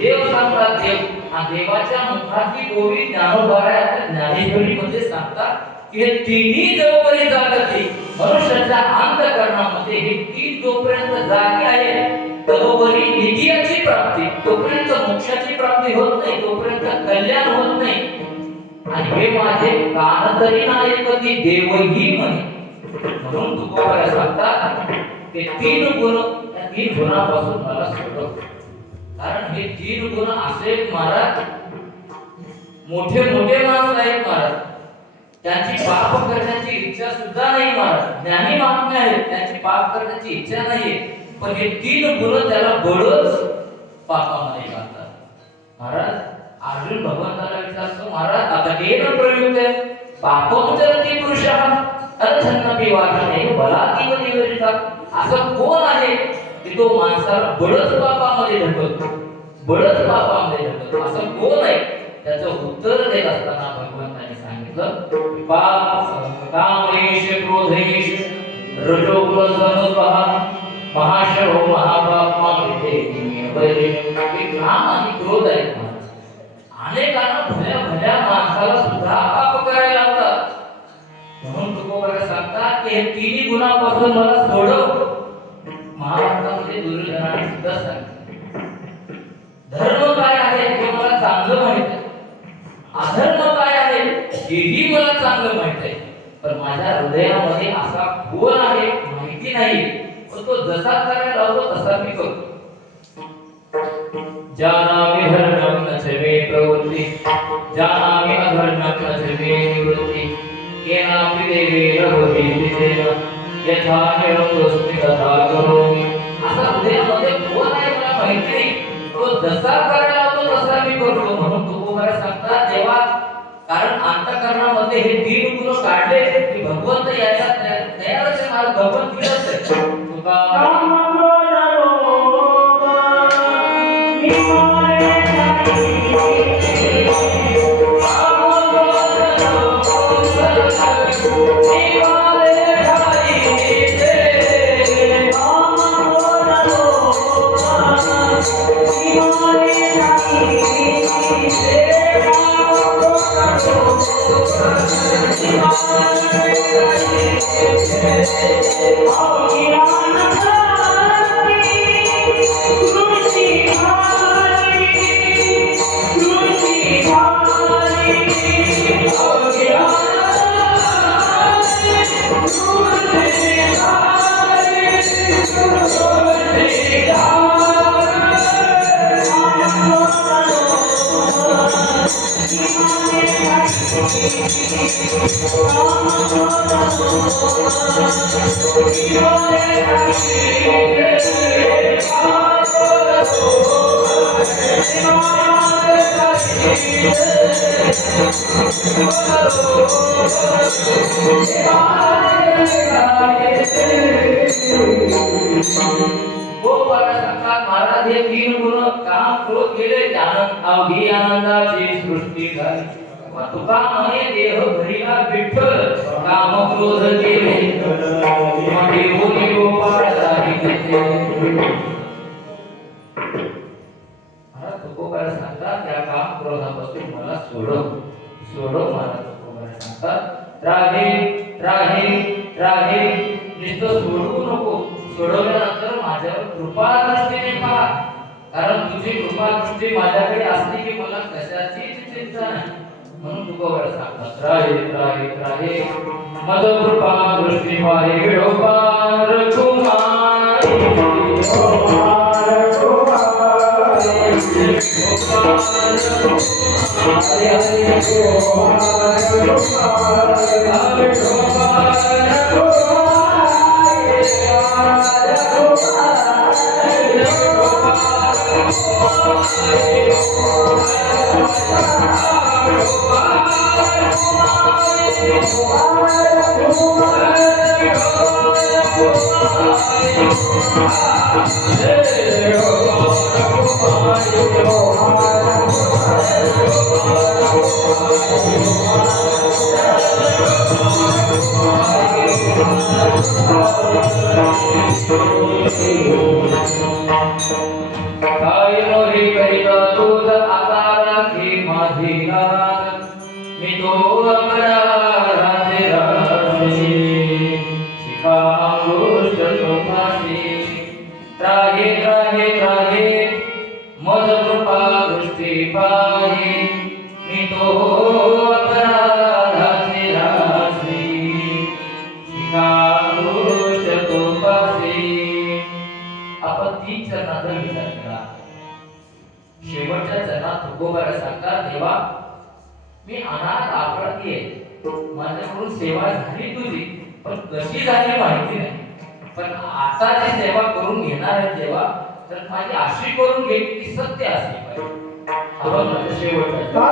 देव सांगतात देव आणि देवाच्या मुखातली गोवी ज्ञानेश्वरी मध्ये सांगतात की हे तिन्ही जवबरी जागती मनुष्याच्या अंतःकरणामध्ये हे तीन जोपर्यंत जागे आहे तोपर्यंत नित्याची प्राप्ती, तोपर्यंत मोक्षाची प्राप्ती होत नाही, तोपर्यंत कल्याण होत नाही. आणि हे माझे कान तरी नायकती देवही म्हणे. म्हणून तुकोबा सांगतात ते तीन गुण, त्या तीन गुणापासून मला सोडव. कारण हे 3 गुण असे महाराज मोठे मोठे माणसं आहेत महाराज, त्यांची पाप करण्याची इच्छा सुद्धा नाही महाराज, ज्ञानी महात्मे आहेत त्यांची पाप करण्याची इच्छा नाहीये, पण हे 3 गुण त्याला बळच पापामध्ये घालतात महाराज. अर्जुन भगवंताला विचारतो, महाराज आता केन प्रयुक्ते पापम चरति पुरुषः अर्थन्नपि वाचने बलातीव निवेदिता. असं कोण आहे की तो माणसाला बळच पापामध्ये ढकलतो, बळच पापामध्ये ढकलतो, असं कोण आहे? त्याचं उत्तर देत असताना भगवंताने सांगितलं, कामेश क्रोधेश रजोगुण समस्वहा महाशयो महापाप्मा विद्ये. काम आणि क्रोध आहे महाराज, अनेकांना भल्या भल्या माणसाला सुद्धा पाप करायला लावतात. म्हणून तुकोबरा सांगतात की हे 3 गुणांपासून मला सोडव. महाभारतामध्ये दुर्योधनाने सुद्धा सांगितलं, धर्म काय आहे हे मला चांगलं माहित आहे, अधर्म काय आहे हेही मला चांगलं माहित आहे, पण माझ्या हृदयामध्ये असा कोण आहे माहिती नाही, पण तो जसा करायला लावतो तसा मी करतो. जानामि धर्मं न च मे प्रवृत्ति जानामि अधर्मं न च मे निवृत्ति केनापि देवेन भवेदितेन यथा निरतोऽस्मि तथा करोमि. असा हृदयामध्ये कोण आहे मला माहिती नाही, तो जसा करायला लावतो तसा मी करतो. म्हणून तुकोबरा सांगतात देवा, कारण अंतःकरणामध्ये हे 3 गुण काढले की भगवंत याच्या तयारच आहे, मला भगवंत मिळत आहे. तुका महाराज हे 3 गुण काम क्रोध केले, अवघी आनंदाची सृष्टी झाली. तुका म्हणे देह भरिला विठ्ठल, काम क्रोध केले मगे होती गोपाळ साहित्य. महाराज तुकोबारा सांगतात त्या काम क्रोधापासून मला सोडव सोडव. महाराज तुकोबारा सांगतात राहे राहे राहे, नुसतं सोडवू नको, सोडवल्यानंतर माझ्यावर कृपा दृष्टीने पहा, कारण तुझी कृपा दृष्टी माझ्याकडे असली की मला कशाचीच चिंता नाही. म्हणून तुकोबारा सांगतात राहे राहे राहे मद कृपा दृष्टी पाहे विठोबार कुमारी. काय मोरी करीता दूध आता राखी माझी नाद, मी तो अपराधाचे राशी शिका अंगुष्ठ सोपाशी. त्राहे त्राहे त्राहे मद कृपा दृष्टी पाहे, मी तो अपराधाचे राशी शिका अंगुष्ठ सोपाशी. आपण 3 चरणाचा विचार करा. तुकोबाला सांगतात, देवा मी अनाथ अपराधी आहे, माझ्याकडून सेवा झाली तुझी, पण कशी झाली माहिती नाही, पण आता जी सेवा करून घेणार आहे देवा, तर माझी अशी करून घे की सत्य असली पाहिजे. हा बघ माझा शेवटचा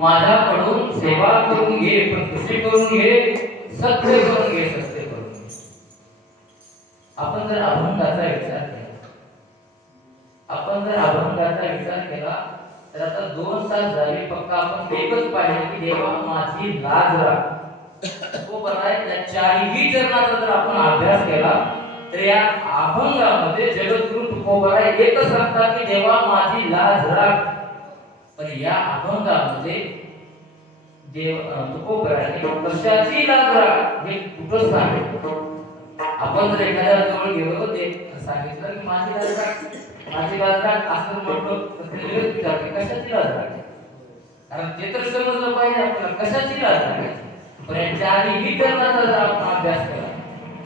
माझ्याकडून सेवा करून घे, पण कशी करून घे? सत्य करून घे, सत्य करून घे. आपण जर अभंगाचा विचार केला तर आता 2 तास झाले, फक्त आपण एकच पाहिजे की देवा माझी लाज राख. तो बराय त्या 4ही चरणाचा जर आपण अभ्यास केला तर या अभंगामध्ये जगद्गुरु तुकोबराय एकच सांगतात की देवा माझी लाज राख. पण या अभंगामध्ये देव तुकोबराने कशाची लाज राख हे कुठं सांगितलं? आपण जर एखाद्या जवळ गेलो ते सांगितलं की माझी लाज राख असं म्हटलं तर ते लगेच विचारते कशाची लाज राख, कारण ते तर समजलं पाहिजे आपल्याला कशाची लाज राख. पण या 4ही चरणाचा जर आपण अभ्यास केला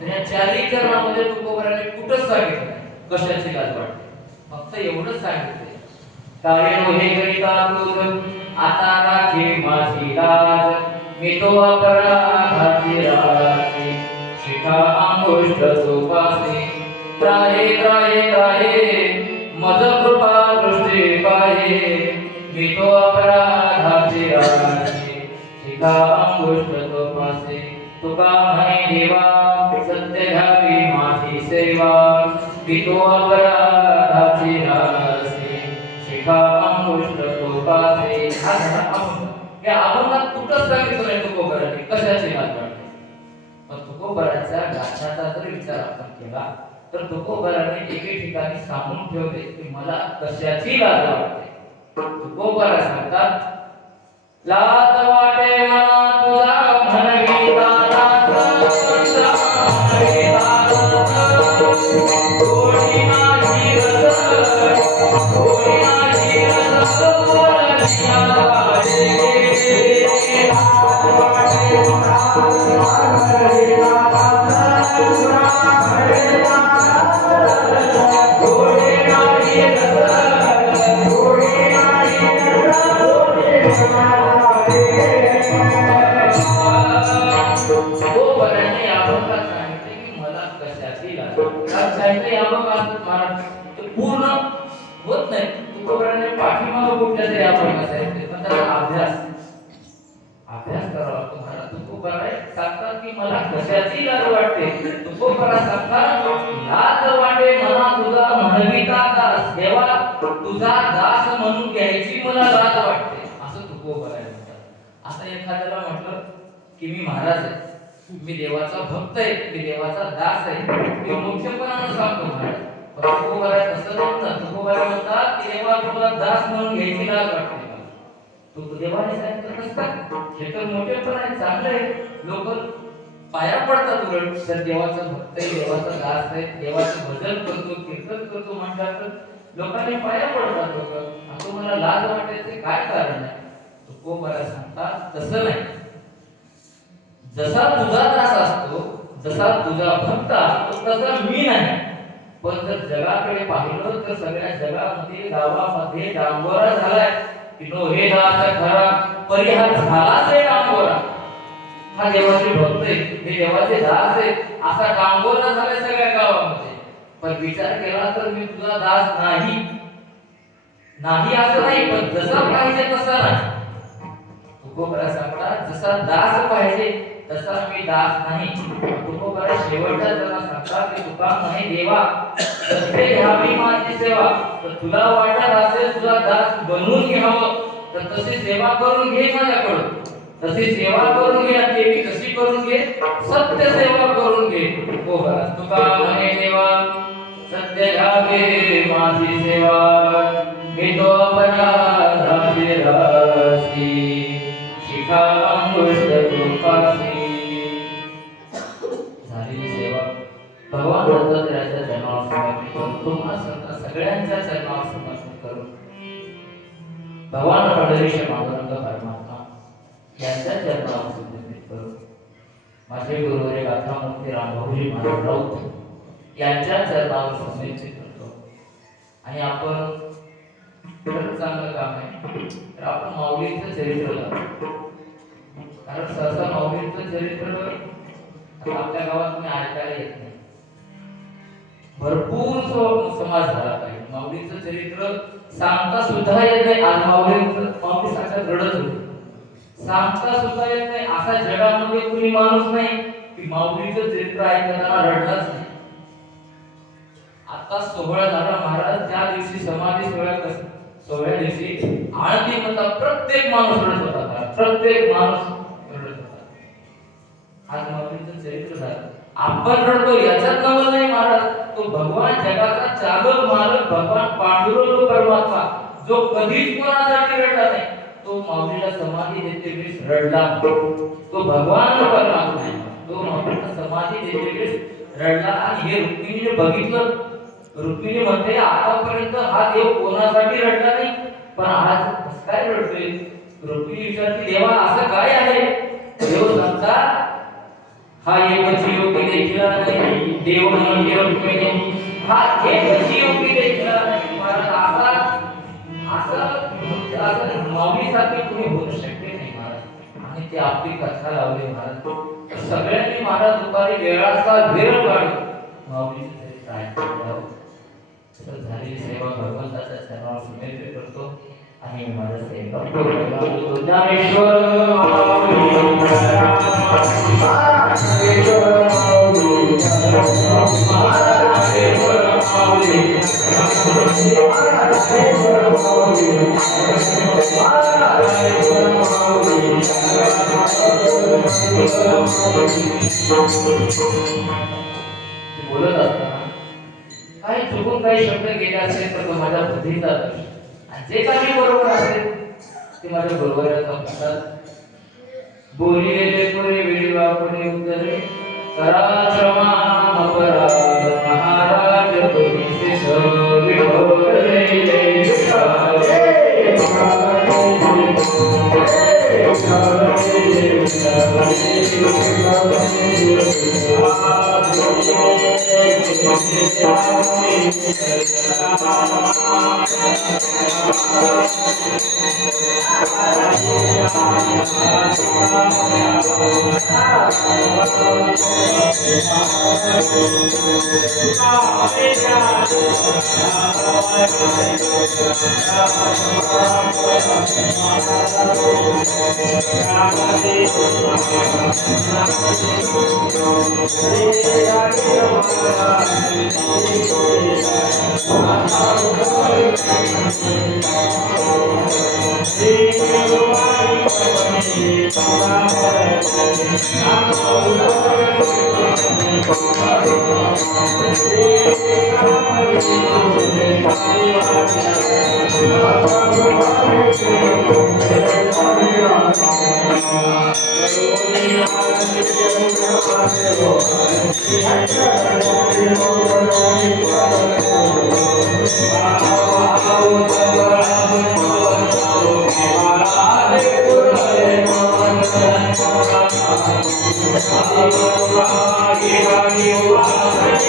तर या 4ही चरणामध्ये तुकोबराने कुठंच सांगितलं कशाची लाज वाटते, फक्त एवढंच सांगितलं काय हे करिता क्रोध आता राखे माझी लाज, मी तो अपराधाची राखे शिखा अंगुष्ठ सोपासे. त्राहे त्राहे त्राहे मज कृपा दृष्टी पाहे, मी तो अपराधाची राखे शिखा अंगुष्ठ सोपासे. तुका म्हणे देवा सत्य घ्यावी माझी सेवा, मी तो अपराधाची राखे शिखा अंगुष्ठ सोपासे. या अभंगात कुठंच सांगितलं नाही तुकोबराने कशाची लाज वाटते. पण तुकोबराच्या गाण्याचा जर विचार आपण केला तर तुकोबराने एके ठिकाणी सांगून ठेवले की मला कशाची लाज वाटते. तुकोबरा सांगतात लाज वाटे मला तुझा म्हणविता कोणी माझी पूर्ण होत नाही. तुकोबराने पाठीमागं कुठल्या तरी आपण असायचे पण त्याचा अभ्यास करावा लागतो. मला तुकोबराय सांगतात की मला कशाची लाज वाटते. तुकोबरा सांगतात लाज वाटे मला तुझा म्हणविता दास, देवा तुझा दास म्हणून घ्यायची मला लाज वाटते असं तुकोबराय म्हणतात. आता एखाद्याला म्हटलं की मी महाराज आहे, मी देवाचा भक्त आहे, मी देवाचा दास आहे, मी मोठेपणाने सांगतो महाराज. तुकोबराय तसं म्हणतात. तुकोबराय म्हणतात की देवा तुला दास म्हणून घ्यायची लाज वाटते. तू देवाने सांगितलं नसतं, हे तर मोठेपण आहे, चांगलं आहे. लोक पाया पडतात उलट तर देवाचा भक्त आहे, देवाचा दास आहे, देवाचं भजन करतो, कीर्तन करतो म्हणतात लोकांनी पाया पडतात लोक. असं मला लाज वाटायचे काय कारण आहे? तुकोबराय सांगतात तसं नाही. जसा तुझा दास असतो, जसा तुझा भक्त असतो तसा मी नाही. पण जर जगाकडे पाहिलं तर सगळ्या जगामध्ये गावामध्ये डांगोरा झालाय की नो हे दास खरा परिहार झालाच आहे डांगोरा. हा देवाचे भक्त आहे, हे देवाचे दास आहे, असा डांगोरा झालाय सगळ्या गावामध्ये. पण विचार केला तर मी तुझा दास नाही नाही असं नाही, पण जसा पाहिजे तसा नाही. तुकोबरा सांगता जसा दास पाहिजे तसा मी दास नाही. तुकोबरा शेवटच्या जरा सांगता की तुका म्हणे देवा सत्य घ्यावी माझी सेवा. तर तुला वाटत असेल तुला दास बनवून घ्यावं तर तशी सेवा करून घे माझ्याकडून. तशी सेवा करून घे. आणि ती कशी करून घे? सत्य सेवा करून घे. तुकोबरा तुका म्हणे देवा सत्य घ्यावे माझी सेवा. मी तो अपराधाचे राशी शिखा अंगुष्ठ कृपासी. झालेली सेवा भगवान दत्तात्रयाच्या चरणावर समर्पित करून तुम्हाला सगळ्यांच्या चरणावर समर्पित करून भगवान पंढरीश पांडुरंग परमात्मा यांच्या चरणावर समर्पित करून माझे गुरुवर्य गाथामूर्ती रामभाऊजी महाराज राऊत यांच्या चरणावर समर्पित करतो. आणि आपण खरंच चांगलं काम आहे तर आपण माऊलींचं चरित्र लावतो. कारण सहसा माऊलींचं चरित्र आपल्या गावात मी ऐकायला येत नाही. भरपूर समाज झाला पाहिजे. माऊलींचं चरित्र सांगता सुद्धा येत नाही. आज माऊली साक्षात रडत होती. सांगता सुद्धा येत नाही. असा जगामध्ये कुणी माणूस नाही की माऊलीचं चरित्र ऐकताना रडलाच नाही. आता सोहळा झाला महाराज त्या दिवशी समाधी सोहळ्या दिवशी आळंदी मधला प्रत्येक माणूस रडत होता. प्रत्येक माणूस रडत होता. आज माऊलीचं चरित्र झालं. आपण रडतो याच्यात नवल नाही महाराज. तो भगवान जगाचा चालक मालक भगवान पांडुरंग परमात्मा जो कधीच कोणासाठी रडला नाही तो माऊलीला समाधी देते वेळेस रडला. तो भगवान परमात्मा आहे. तो माऊलीला समाधी देते वेळेस रडला. आणि हे रुक्मिणीने बघितलं. रुक्मिणी म्हणते आतापर्यंत हा देव कोणासाठी रडला नाही पण आज कसं काय रडतोय. रुक्मिणी विचारते देवा असं काय आहे. देव सांगतात हा एकच योगी देखील नाही. देव म्हणजे रुक्मिणी हा एकच योगी देखील नाही. महाराज असं माऊलीसारखे कुणी होऊ शकते नाही महाराज. आणि ते आपली कथा लावली महाराज. सगळ्यांनी महाराज दुपारी वेळाचा वेळ काढून माऊलीचं चरित्र ऐकावं. झालेली सेवा भगवंताच्या चरणावर समर्पित करतो. आणि माझं सेवा ज्ञानेश्वर बोलत असताना काही चुकून काही शब्द गेले असेल तर तो माझ्या बुद्धीचा दोष. आणि जे काही बरोबर असेल ते माझ्या बरोबरचा प्रसाद. बोलिले पुरे वेळी वापरे उत्तरे करा क्षमा अपराध महाराज तुमचे सर्व विढवले. Hare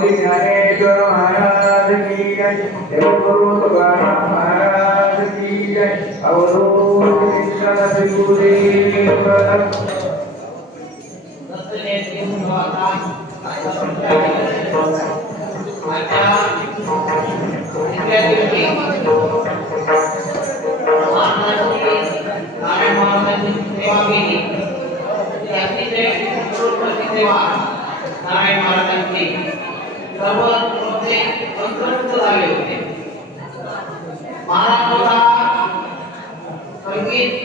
ज्ञानेश्वर महाराज की जय देवगुरु तुकाराम महाराज की जय अवधूत गुरुदेव नारायण महाराजांची सर्व रोजचे संतुष्ट झाले होते. महाराज संगीत